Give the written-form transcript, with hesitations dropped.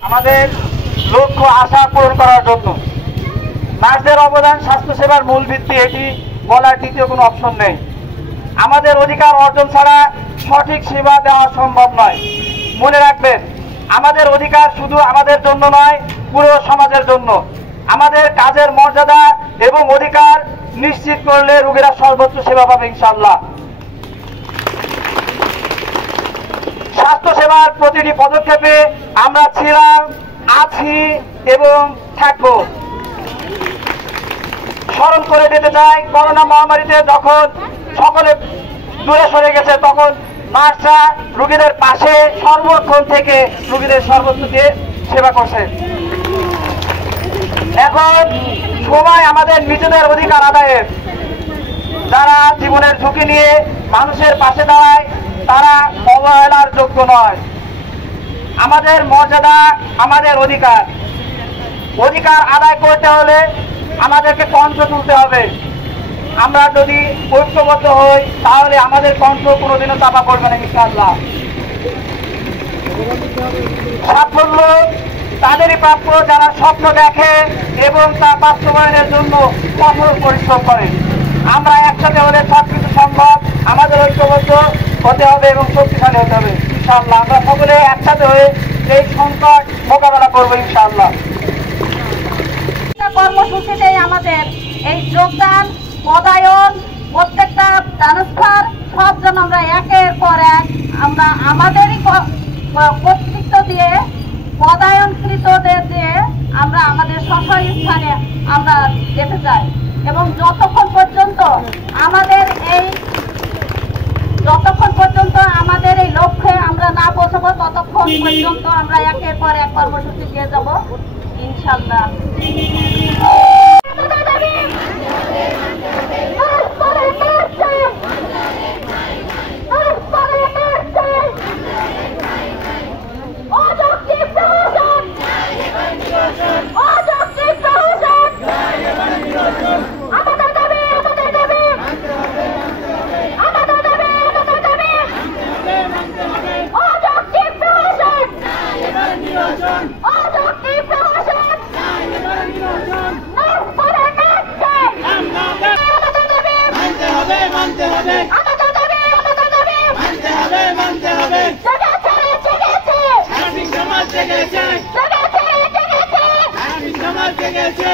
আমাদের লক্ষ্য আশা পূরণ করার জন্য নার্সদের অবদান স্বাস্থ্যসেবার মূল ভিত্তি, এটি বলার দ্বিতীয় কোনো অপশন নেই। আমাদের অধিকার অর্জন ছাড়া সঠিক সেবা দেওয়া সম্ভব নয়। মনে রাখবেন, আমাদের অধিকার শুধু আমাদের জন্য নয়, পুরো সমাজের জন্য। আমাদের কাজের মর্যাদা এবং অধিকার নিশ্চিত করলে রোগীরা সর্বোচ্চ সেবা পাবে ইনশাআল্লাহ। স্বাস্থ্যসেবার প্রতিটি পদক্ষেপে আমরা ছিলাম, আছি এবং থাকবো। স্মরণ করে দিতে চাই, করোনা মহামারীতে যখন সকলে দূরে সরে গেছে, তখন নার্সরা রোগীদের পাশে সর্বক্ষণ থেকে রোগীদের সর্বোচ্চ দিয়ে সেবা করছে। এখন সময় আমাদের নিজেদের অধিকার আদায়ের। যারা জীবনের ঝুঁকি নিয়ে মানুষের পাশে দাঁড়ায় তারা অবহেলার যোগ্য নয়। আমাদের মর্যাদা, আমাদের অধিকার আদায় করতে হলে আমাদেরকে কণ্ঠ তুলতে হবে। আমরা যদি ঐক্যবদ্ধ হই তাহলে আমাদের কণ্ঠ কোনোদিনও চাপা পড়বে না ইনশাআল্লাহ। সাফল্য তাদেরই প্রাপ্য যারা স্বপ্ন দেখে এবং তা বাস্তবায়নের জন্য কঠোর পরিশ্রম করে। আমরা একসাথে হলে সবকিছু সম্ভব। আমাদের ঐক্যবদ্ধ হতে হবে এবং শক্তিশালী হতে হবে ইনশাআল্লাহ। আমরা সকলে একসাথে হয়ে এই সংকট মোকাবেলা করবো ইনশাআল্লাহ। কর্মসূচিতে আমাদের এই যোগদান, পদায়ন, প্রত্যেকটা ট্রান্সফার সব যেন আমরা একের পর এক আমরা আমাদেরই কর্তৃত্ব দিয়ে পদায়নকৃতদের দিয়ে আমরা আমাদের স্থানে আমরা যেতে চাই। এবং যতক্ষণ পর্যন্ত আমাদের এই লক্ষ্যে আমরা না পৌঁছাবো ততক্ষণ পর্যন্ত আমরা একের পর এক কর্মসূচি দিয়ে যাব ইনশাআল্লাহ। জেগেছে